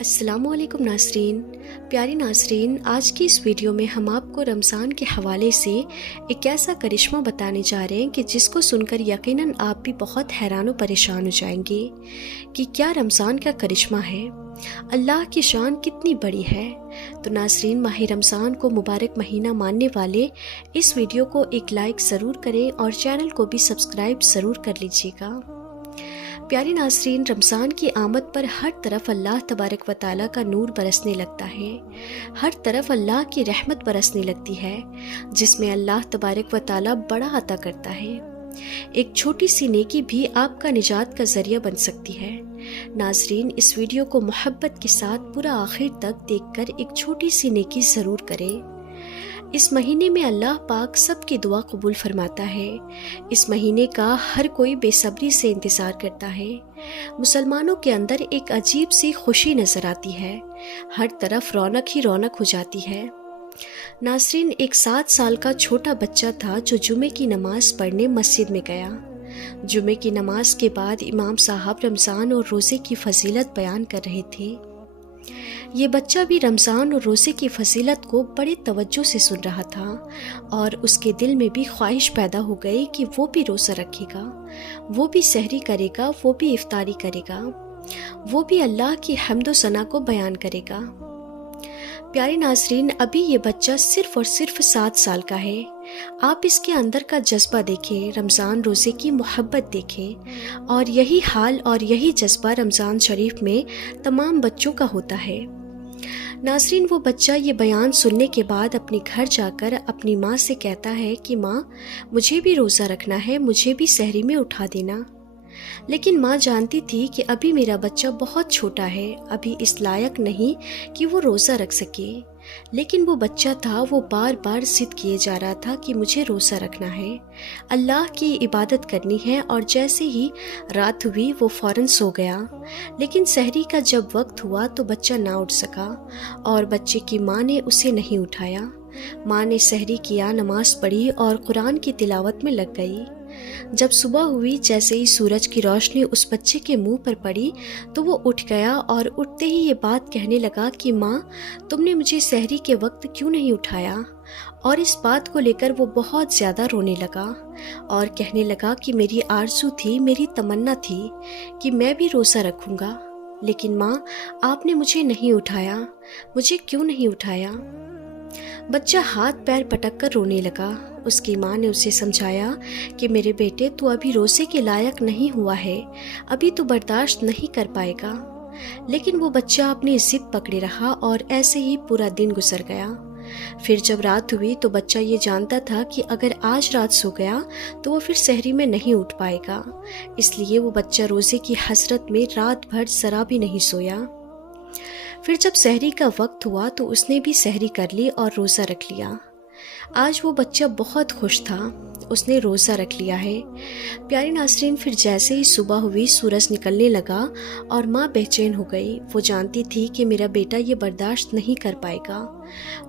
السلام علیکم ناظرین، پیاری ناظرین، آج کی اس ویڈیو میں ہم آپ کو رمضان کے حوالے سے ایک ایسا کرشمہ بتانے جا رہے ہیں کہ جس کو سن کر یقیناً آپ بھی بہت حیران و پریشان ہو جائیں گے کہ کیا رمضان کا کرشمہ ہے، اللہ کی شان کتنی بڑی ہے۔ تو ناظرین، ماہ رمضان کو مبارک مہینہ ماننے والے اس ویڈیو کو ایک لائک ضرور کریں اور چینل کو بھی سبسکرائب ضرور کر لیجیے گا۔ پیارے ناظرین، رمضان کی آمد پر ہر طرف اللہ تبارک و تعالیٰ کا نور برسنے لگتا ہے، ہر طرف اللہ کی رحمت برسنے لگتی ہے، جس میں اللہ تبارک و تعالیٰ بڑا عطا کرتا ہے۔ ایک چھوٹی سی نیکی بھی آپ کا نجات کا ذریعہ بن سکتی ہے۔ ناظرین، اس ویڈیو کو محبت کے ساتھ پورا آخر تک دیکھ کر ایک چھوٹی سی نیکی ضرور کریں۔ اس مہینے میں اللہ پاک سب کی دعا قبول فرماتا ہے۔ اس مہینے کا ہر کوئی بے صبری سے انتظار کرتا ہے۔ مسلمانوں کے اندر ایک عجیب سی خوشی نظر آتی ہے، ہر طرف رونق ہی رونق ہو جاتی ہے۔ ناظرین، ایک 7 سال کا چھوٹا بچہ تھا جو جمعے کی نماز پڑھنے مسجد میں گیا۔ جمعے کی نماز کے بعد امام صاحب رمضان اور روزے کی فضیلت بیان کر رہے تھے۔ یہ بچہ بھی رمضان اور روزے کی فضیلت کو بڑے توجہ سے سن رہا تھا اور اس کے دل میں بھی خواہش پیدا ہو گئی کہ وہ بھی روزہ رکھے گا، وہ بھی سحری کرے گا، وہ بھی افطاری کرے گا، وہ بھی اللہ کی حمد و ثنا کو بیان کرے گا۔ پیارے ناظرین، ابھی یہ بچہ صرف اور صرف 7 سال کا ہے۔ آپ اس کے اندر کا جذبہ دیکھیں، رمضان روزے کی محبت دیکھیں، اور یہی حال اور یہی جذبہ رمضان شریف میں تمام بچوں کا ہوتا ہے۔ ناظرین، وہ بچہ یہ بیان سننے کے بعد اپنے گھر جا کر اپنی ماں سے کہتا ہے کہ ماں، مجھے بھی روزہ رکھنا ہے، مجھے بھی سحری میں اٹھا دینا۔ لیکن ماں جانتی تھی کہ ابھی میرا بچہ بہت چھوٹا ہے، ابھی اس لائق نہیں کہ وہ روزہ رکھ سکے۔ لیکن وہ بچہ تھا، وہ بار بار ضد کیے جا رہا تھا کہ مجھے روزہ رکھنا ہے، اللہ کی عبادت کرنی ہے، اور جیسے ہی رات ہوئی وہ فوراً سو گیا۔ لیکن سحری کا جب وقت ہوا تو بچہ نہ اٹھ سکا اور بچے کی ماں نے اسے نہیں اٹھایا۔ ماں نے سحری کیا، نماز پڑھی اور قرآن کی تلاوت میں لگ گئی۔ جب صبح ہوئی، جیسے ہی سورج کی روشنی اس بچے کے منہ پر پڑی تو وہ اٹھ گیا اور اٹھتے ہی یہ بات کہنے لگا کہ ماں، تم نے مجھے سحری کے وقت کیوں نہیں اٹھایا؟ اور اس بات کو لے کر وہ بہت زیادہ رونے لگا اور کہنے لگا کہ میری آرزو تھی، میری تمنا تھی کہ میں بھی روزہ رکھوں گا، لیکن ماں، آپ نے مجھے نہیں اٹھایا، مجھے کیوں نہیں اٹھایا؟ بچہ ہاتھ پیر پٹک کر رونے لگا۔ اس کی ماں نے اسے سمجھایا کہ میرے بیٹے، تو ابھی روزے کے لائق نہیں ہوا ہے، ابھی تو برداشت نہیں کر پائے گا۔ لیکن وہ بچہ اپنی ضد پکڑے رہا اور ایسے ہی پورا دن گزر گیا۔ پھر جب رات ہوئی تو بچہ یہ جانتا تھا کہ اگر آج رات سو گیا تو وہ پھر سحری میں نہیں اٹھ پائے گا، اس لیے وہ بچہ روزے کی حسرت میں رات بھر ذرا بھی نہیں سویا۔ پھر جب سحری کا وقت ہوا تو اس نے بھی سحری کر لی اور روزہ رکھ لیا۔ آج وہ بچہ بہت خوش تھا، اس نے روزہ رکھ لیا ہے۔ پیارے ناظرین، پھر جیسے ہی صبح ہوئی، سورج نکلنے لگا اور ماں بے چین ہو گئی۔ وہ جانتی تھی کہ میرا بیٹا یہ برداشت نہیں کر پائے گا۔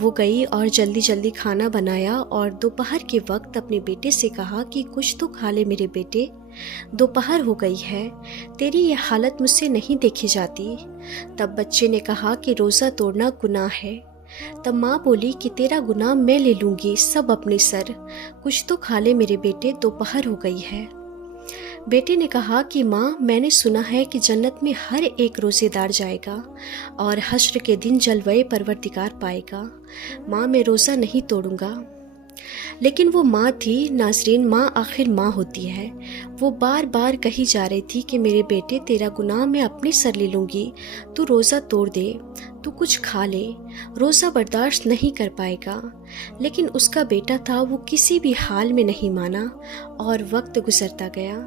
وہ گئی اور جلدی جلدی کھانا بنایا اور دوپہر کے وقت اپنے بیٹے سے کہا کہ کچھ تو کھا لے میرے بیٹے، دوپہر ہو گئی ہے، تیری یہ حالت مجھ سے نہیں دیکھی جاتی۔ تب بچے نے کہا کہ روزہ توڑنا گناہ ہے۔ تب ماں بولی کہ تیرا گناہ میں لے لوں گی سب اپنے سر، کچھ تو کھا لے میرے بیٹے، دوپہر ہو گئی ہے۔ بیٹے نے کہا کہ ماں، میں نے سنا ہے کہ جنت میں ہر ایک روزے دار جائے گا اور حشر کے دن جلوے پروردگار پائے گا۔ ماں، میں روزہ نہیں توڑوں گا۔ لیکن وہ ماں تھی ناظرین، ماں آخر ماں ہوتی ہے۔ وہ بار بار کہی جا رہی تھی کہ میرے بیٹے، تیرا گناہ میں اپنے سر لے لوں گی، تو روزہ توڑ دے، تو کچھ کھا لے، روزہ برداشت نہیں کر پائے گا۔ لیکن اس کا بیٹا تھا، وہ کسی بھی حال میں نہیں مانا اور وقت گزرتا گیا۔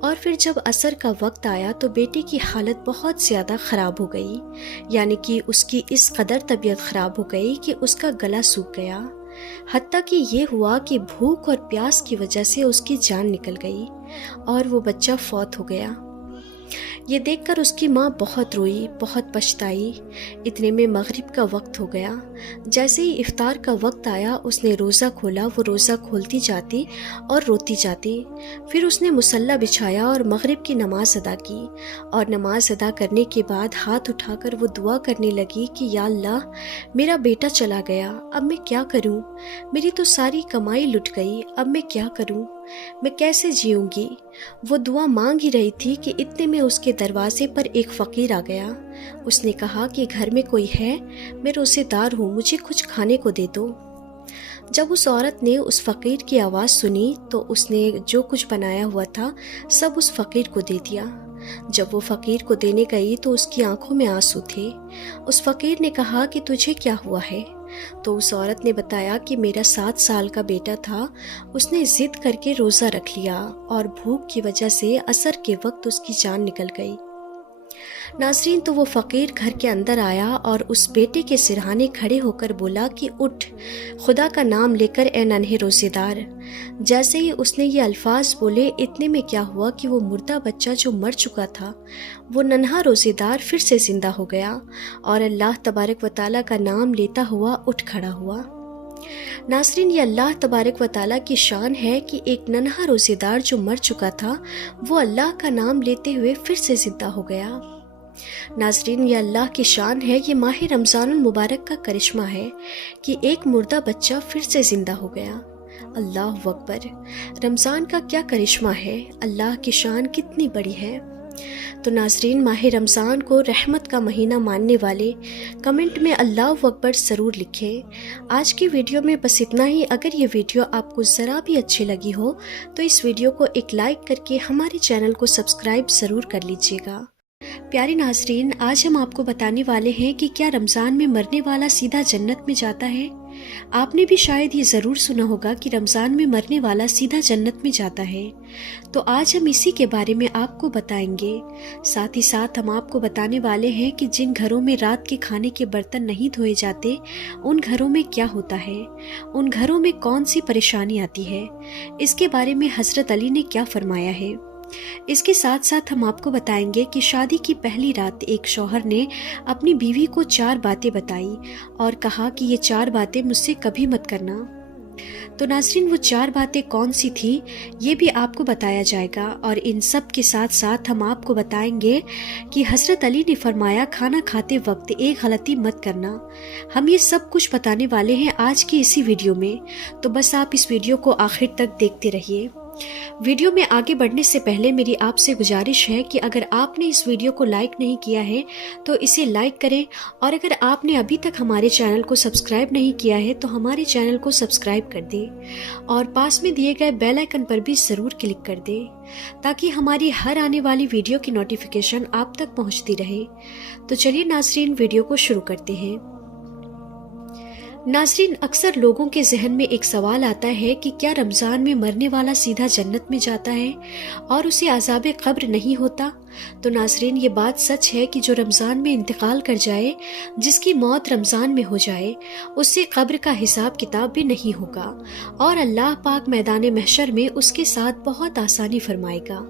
اور پھر جب عصر کا وقت آیا تو بیٹے کی حالت بہت زیادہ خراب ہو گئی، یعنی کہ اس کی اس قدر طبیعت خراب ہو گئی کہ اس کا گلا سوکھ گیا، حتیٰ کہ یہ ہوا کہ بھوک اور پیاس کی وجہ سے اس کی جان نکل گئی اور وہ بچہ فوت ہو گیا۔ یہ دیکھ کر اس کی ماں بہت روئی، بہت پچھتائی۔ اتنے میں مغرب کا وقت ہو گیا۔ جیسے ہی افطار کا وقت آیا اس نے روزہ کھولا، وہ روزہ کھولتی جاتی اور روتی جاتی۔ پھر اس نے مصلی بچھایا اور مغرب کی نماز ادا کی، اور نماز ادا کرنے کے بعد ہاتھ اٹھا کر وہ دعا کرنے لگی کہ یا اللہ، میرا بیٹا چلا گیا، اب میں کیا کروں؟ میری تو ساری کمائی لٹ گئی، اب میں کیا کروں؟ میں کیسے جیوں گی؟ وہ دعا مانگ ہی رہی تھی کہ اتنے میں اس کے دروازے پر ایک فقیر آ گیا۔ اس نے کہا کہ گھر میں کوئی ہے؟ میں روزے دار ہوں، مجھے کچھ کھانے کو دے دو۔ جب اس عورت نے اس فقیر کی آواز سنی تو اس نے جو کچھ بنایا ہوا تھا سب اس فقیر کو دے دیا۔ جب وہ فقیر کو دینے گئی تو اس کی آنکھوں میں آنسو تھے۔ اس فقیر نے کہا کہ تجھے کیا ہوا ہے؟ تو اس عورت نے بتایا کہ میرا 7 سال کا بیٹا تھا، اس نے ضد کر کے روزہ رکھ لیا اور بھوک کی وجہ سے عصر کے وقت اس کی جان نکل گئی۔ ناظرین، تو وہ فقیر گھر کے اندر آیا اور اس بیٹے کے سرہانے کھڑے ہو کر بولا کہ اٹھ، خدا کا نام لے کر اے ننھے روزے دار۔ جیسے ہی اس نے یہ الفاظ بولے اتنے میں کیا ہوا کہ وہ مردہ بچہ جو مر چکا تھا، وہ ننھا روزے دار پھر سے زندہ ہو گیا اور اللہ تبارک و تعالیٰ کا نام لیتا ہوا اٹھ کھڑا ہوا۔ ناظرین، یہ اللہ تبارک و تعالیٰ کی شان ہے کہ ایک ننھا روزے دار جو مر چکا تھا وہ اللہ کا نام لیتے ہوئے پھر سے زندہ ہو گیا۔ ناظرین، یہ اللہ کی شان ہے، یہ ماہ رمضان المبارک کا کرشمہ ہے کہ ایک مردہ بچہ پھر سے زندہ ہو گیا۔ اللہ اکبر! رمضان کا کیا کرشمہ ہے، اللہ کی شان کتنی بڑی ہے۔ تو ناظرین، ماہ رمضان کو رحمت کا مہینہ ماننے والے کمنٹ میں اللہ اکبر ضرور لکھیں۔ آج کی ویڈیو میں بس اتنا ہی۔ اگر یہ ویڈیو آپ کو ذرا بھی اچھی لگی ہو تو اس ویڈیو کو ایک لائک کر کے ہمارے چینل کو سبسکرائب ضرور کر لیجیے گا۔ پیارے ناظرین، آج ہم آپ کو بتانے والے ہیں کہ کیا رمضان میں مرنے والا سیدھا جنت میں جاتا ہے؟ آپ نے بھی شاید یہ ضرور سنا ہوگا کہ رمضان میں مرنے والا سیدھا جنت میں جاتا ہے۔ تو آج ہم اسی کے بارے میں آپ کو بتائیں گے۔ ساتھ ہی ساتھ ہم آپ کو بتانے والے ہیں کہ جن گھروں میں رات کے کھانے کے برتن نہیں دھوئے جاتے ان گھروں میں کیا ہوتا ہے، ان گھروں میں کون سی پریشانی آتی ہے، اس کے بارے میں حضرت علی نے کیا فرمایا ہے۔ اس کے ساتھ ساتھ ہم آپ کو بتائیں گے کہ شادی کی پہلی رات ایک شوہر نے اپنی بیوی کو 4 باتیں بتائی اور کہا کہ یہ 4 باتیں مجھ سے کبھی مت کرنا۔ تو ناظرین، وہ 4 باتیں کون سی تھی یہ بھی آپ کو بتایا جائے گا، اور ان سب کے ساتھ ساتھ ہم آپ کو بتائیں گے کہ حضرت علی نے فرمایا کھانا کھاتے وقت ایک غلطی مت کرنا۔ ہم یہ سب کچھ بتانے والے ہیں آج کی اسی ویڈیو میں، تو بس آپ اس ویڈیو کو آخر تک دیکھتے رہیے۔ ویڈیو میں آگے بڑھنے سے پہلے میری آپ سے گزارش ہے کہ اگر آپ نے اس ویڈیو کو لائک نہیں کیا ہے تو اسے لائک کریں، اور اگر آپ نے ابھی تک ہمارے چینل کو سبسکرائب نہیں کیا ہے تو ہمارے چینل کو سبسکرائب کر دیں، اور پاس میں دیے گئے بیل آئیکن پر بھی ضرور کلک کر دیں تاکہ ہماری ہر آنے والی ویڈیو کی نوٹیفیکیشن آپ تک پہنچتی رہے۔ تو چلیے ناظرین، ویڈیو کو شروع کرتے ہیں۔ ناظرین، اکثر لوگوں کے ذہن میں ایک سوال آتا ہے کہ کیا رمضان میں مرنے والا سیدھا جنت میں جاتا ہے اور اسے عذاب قبر نہیں ہوتا؟ تو ناظرین، یہ بات سچ ہے کہ جو رمضان میں انتقال کر جائے، جس کی موت رمضان میں ہو جائے، اس سے قبر کا حساب کتاب بھی نہیں ہوگا، اور اللہ پاک میدان محشر میں اس کے ساتھ بہت آسانی فرمائے گا،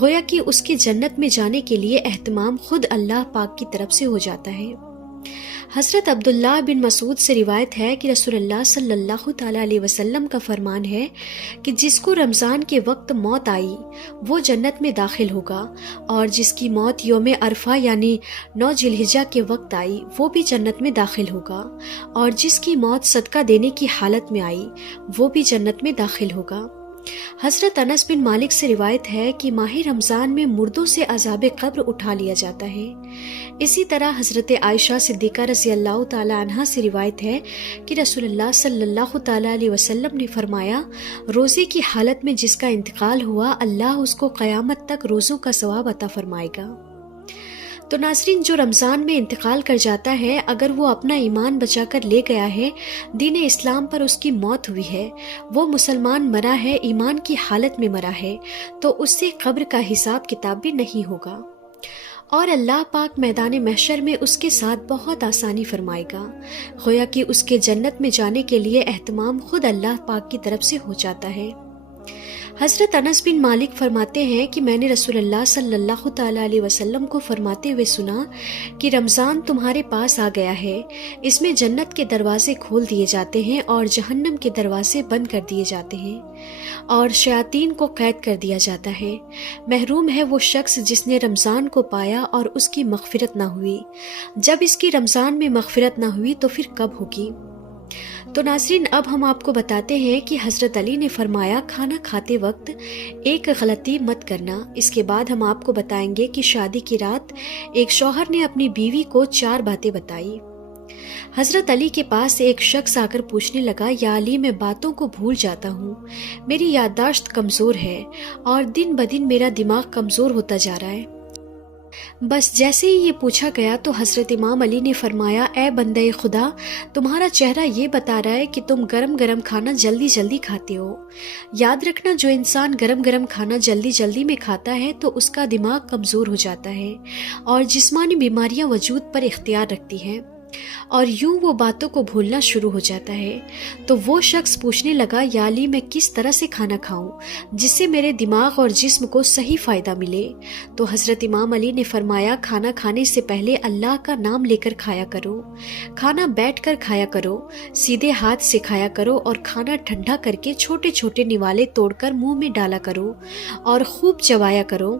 گویا کہ اس کے جنت میں جانے کے لیے اہتمام خود اللہ پاک کی طرف سے ہو جاتا ہے۔ حضرت عبداللہ بن مسعود سے روایت ہے کہ رسول اللہ صلی اللہ تعالیٰ علیہ وسلم کا فرمان ہے کہ جس کو رمضان کے وقت موت آئی وہ جنت میں داخل ہوگا، اور جس کی موت یوم عرفہ یعنی 9 ذی الحجہ کے وقت آئی وہ بھی جنت میں داخل ہوگا، اور جس کی موت صدقہ دینے کی حالت میں آئی وہ بھی جنت میں داخل ہوگا۔ حضرت انس بن مالک سے روایت ہے کہ ماہ رمضان میں مردوں سے عذاب قبر اٹھا لیا جاتا ہے۔ اسی طرح حضرت عائشہ صدیقہ رضی اللہ تعالی عنہا سے روایت ہے کہ رسول اللہ صلی اللہ تعالی علیہ وسلم نے فرمایا، روزے کی حالت میں جس کا انتقال ہوا اللہ اس کو قیامت تک روزوں کا ثواب عطا فرمائے گا۔ تو ناظرین، جو رمضان میں انتقال کر جاتا ہے، اگر وہ اپنا ایمان بچا کر لے گیا ہے، دین اسلام پر اس کی موت ہوئی ہے، وہ مسلمان مرا ہے، ایمان کی حالت میں مرا ہے، تو اس سے قبر کا حساب کتاب بھی نہیں ہوگا، اور اللہ پاک میدان محشر میں اس کے ساتھ بہت آسانی فرمائے گا، گویا کہ اس کے جنت میں جانے کے لیے اہتمام خود اللہ پاک کی طرف سے ہو جاتا ہے۔ حضرت انس بن مالک فرماتے ہیں کہ میں نے رسول اللہ صلی اللہ تعالیٰ علیہ وسلم کو فرماتے ہوئے سنا کہ رمضان تمہارے پاس آ گیا ہے، اس میں جنت کے دروازے کھول دیے جاتے ہیں اور جہنم کے دروازے بند کر دیے جاتے ہیں اور شیاطین کو قید کر دیا جاتا ہے۔ محروم ہے وہ شخص جس نے رمضان کو پایا اور اس کی مغفرت نہ ہوئی۔ جب اس کی رمضان میں مغفرت نہ ہوئی تو پھر کب ہوگی؟ تو ناظرین، اب ہم آپ کو بتاتے ہیں کہ حضرت علی نے فرمایا کھانا کھاتے وقت ایک غلطی مت کرنا۔ اس کے بعد ہم آپ کو بتائیں گے کہ شادی کی رات ایک شوہر نے اپنی بیوی کو 4 باتیں بتائی۔ حضرت علی کے پاس ایک شخص آ کر پوچھنے لگا، یا علی میں باتوں کو بھول جاتا ہوں، میری یادداشت کمزور ہے اور دن بدن میرا دماغ کمزور ہوتا جا رہا ہے۔ بس جیسے ہی یہ پوچھا گیا تو حضرت امام علی نے فرمایا، اے بندہ خدا، تمہارا چہرہ یہ بتا رہا ہے کہ تم گرم گرم کھانا جلدی جلدی کھاتے ہو۔ یاد رکھنا، جو انسان گرم گرم کھانا جلدی جلدی میں کھاتا ہے تو اس کا دماغ کمزور ہو جاتا ہے اور جسمانی بیماریاں وجود پر اختیار رکھتی ہیں اور یوں وہ باتوں کو بھولنا شروع ہو جاتا ہے۔ تو وہ شخص پوچھنے لگا، یا علی میں کس طرح سے کھانا کھاؤں جس سے میرے دماغ اور جسم کو صحیح فائدہ ملے؟ تو حضرت امام علی نے فرمایا، کھانا کھانے سے پہلے اللہ کا نام لے کر کھایا کرو، کھانا بیٹھ کر کھایا کرو، سیدھے ہاتھ سے کھایا کرو اور کھانا ٹھنڈا کر کے چھوٹے چھوٹے نوالے توڑ کر منہ میں ڈالا کرو اور خوب چبایا کرو،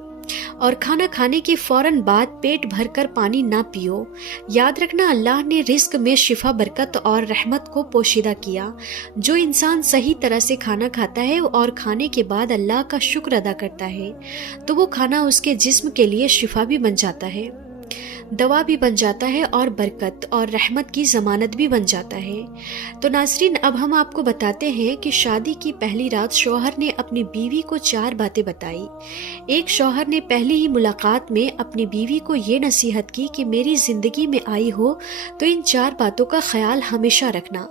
اور کھانا کھانے کے فوراً بعد پیٹ بھر کر پانی نہ پیو۔ یاد رکھنا، اللہ نے رزق میں شفا، برکت اور رحمت کو پوشیدہ کیا۔ جو انسان صحیح طرح سے کھانا کھاتا ہے اور کھانے کے بعد اللہ کا شکر ادا کرتا ہے تو وہ کھانا اس کے جسم کے لیے شفا بھی بن جاتا ہے، دوا بھی بن جاتا ہے اور برکت اور رحمت کی ضمانت بھی بن جاتا ہے۔ تو ناظرین، اب ہم آپ کو بتاتے ہیں کہ شادی کی پہلی رات شوہر نے اپنی بیوی کو 4 باتیں بتائی۔ ایک شوہر نے پہلی ہی ملاقات میں اپنی بیوی کو یہ نصیحت کی کہ میری زندگی میں آئی ہو تو ان 4 باتوں کا خیال ہمیشہ رکھنا۔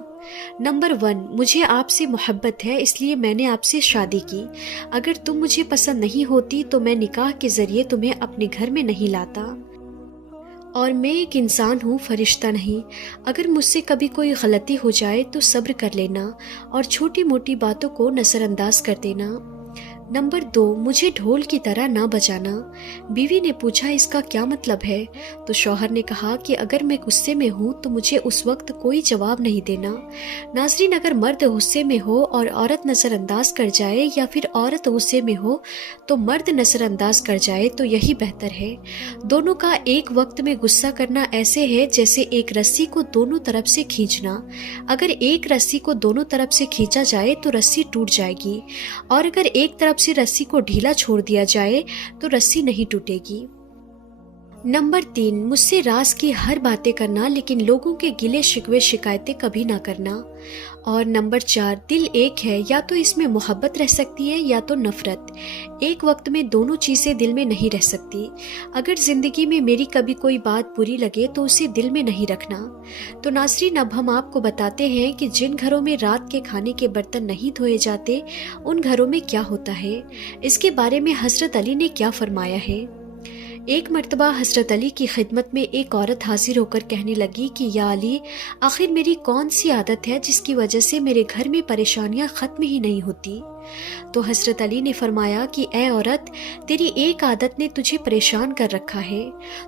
نمبر 1، مجھے آپ سے محبت ہے اس لیے میں نے آپ سے شادی کی۔ اگر تم مجھے پسند نہیں ہوتی تو میں نکاح کے ذریعے تمہیں اپنے گھر میں نہیں لاتا، اور میں ایک انسان ہوں، فرشتہ نہیں۔ اگر مجھ سے کبھی کوئی غلطی ہو جائے تو صبر کر لینا اور چھوٹی موٹی باتوں کو نظر انداز کر دینا۔ نمبر 2، مجھے ڈھول کی طرح نہ بجانا۔ بیوی نے پوچھا، اس کا کیا مطلب ہے؟ تو شوہر نے کہا کہ اگر میں غصے میں ہوں تو مجھے اس وقت کوئی جواب نہیں دینا۔ ناظرین، اگر مرد غصے میں ہو اور عورت نظر انداز کر جائے یا پھر عورت غصے میں ہو تو مرد نظر انداز کر جائے تو یہی بہتر ہے۔ دونوں کا ایک وقت میں غصہ کرنا ایسے ہے جیسے ایک رسی کو دونوں طرف سے کھینچنا۔ اگر ایک رسی کو دونوں طرف سے کھینچا جائے تو رسی ٹوٹ جائے گی، اور اگر ایک طرف سے رسی کو ڈھیلا چھوڑ دیا جائے تو رسی نہیں ٹوٹے گی۔ نمبر 3، مجھ سے راز کی ہر باتیں کرنا لیکن لوگوں کے گلے شکوے شکایتیں کبھی نہ کرنا۔ اور نمبر 4، دل ایک ہے، یا تو اس میں محبت رہ سکتی ہے یا تو نفرت، ایک وقت میں دونوں چیزیں دل میں نہیں رہ سکتی۔ اگر زندگی میں میری کبھی کوئی بات بری لگے تو اسے دل میں نہیں رکھنا۔ تو ناظرین، اب ہم آپ کو بتاتے ہیں کہ جن گھروں میں رات کے کھانے کے برتن نہیں دھوئے جاتے ان گھروں میں کیا ہوتا ہے، اس کے بارے میں حضرت علی نے کیا فرمایا ہے۔ ایک مرتبہ حضرت علی کی خدمت میں ایک عورت حاضر ہو کر کہنے لگی کہ یا علی، آخر میری کون سی عادت ہے جس کی وجہ سے میرے گھر میں پریشانیاں ختم ہی نہیں ہوتی؟ تو حضرت علی نے فرمایا کہ اے عورت، تیری ایک عادت نے تجھے پریشان کر رکھا ہے۔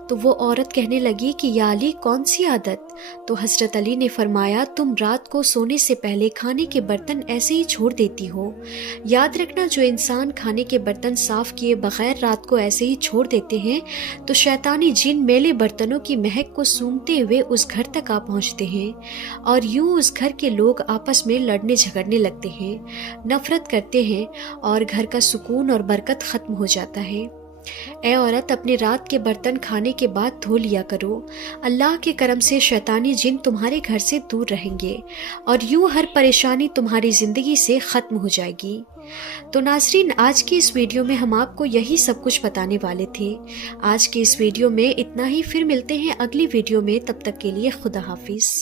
تو وہ عورت کہنے لگی کہ یا علی، کون سی عادت؟ تو حضرت علی نے فرمایا، تم رات کو سونے سے پہلے کھانے کے برتن ایسے ہی چھوڑ دیتی ہو۔ یاد رکھنا، جو انسان کھانے کے برتن صاف کیے بغیر رات کو ایسے ہی چھوڑ دیتے ہیں تو شیطانی جن میلے برتنوں کی مہک کو سونگھتے ہوئے اس گھر تک آ پہنچتے ہیں اور یوں اس گھر کے لوگ آپس میں لڑنے جھگڑنے لگتے ہیں، نفرت کرتے ہیں اور گھر کا سکون اور برکت ختم ہو جاتا ہے۔ اے عورت، اپنے رات کے برتن کھانے کے بعد دھو لیا کرو۔ اللہ کے کرم سے شیطانی جن تمہارے گھر سے دور رہیں گے اور یوں ہر پریشانی تمہاری زندگی سے ختم ہو جائے گی۔ تو ناظرین، آج کی اس ویڈیو میں ہم آپ کو یہی سب کچھ بتانے والے تھے۔ آج کی اس ویڈیو میں اتنا ہی، پھر ملتے ہیں اگلی ویڈیو میں، تب تک کے لیے خدا حافظ۔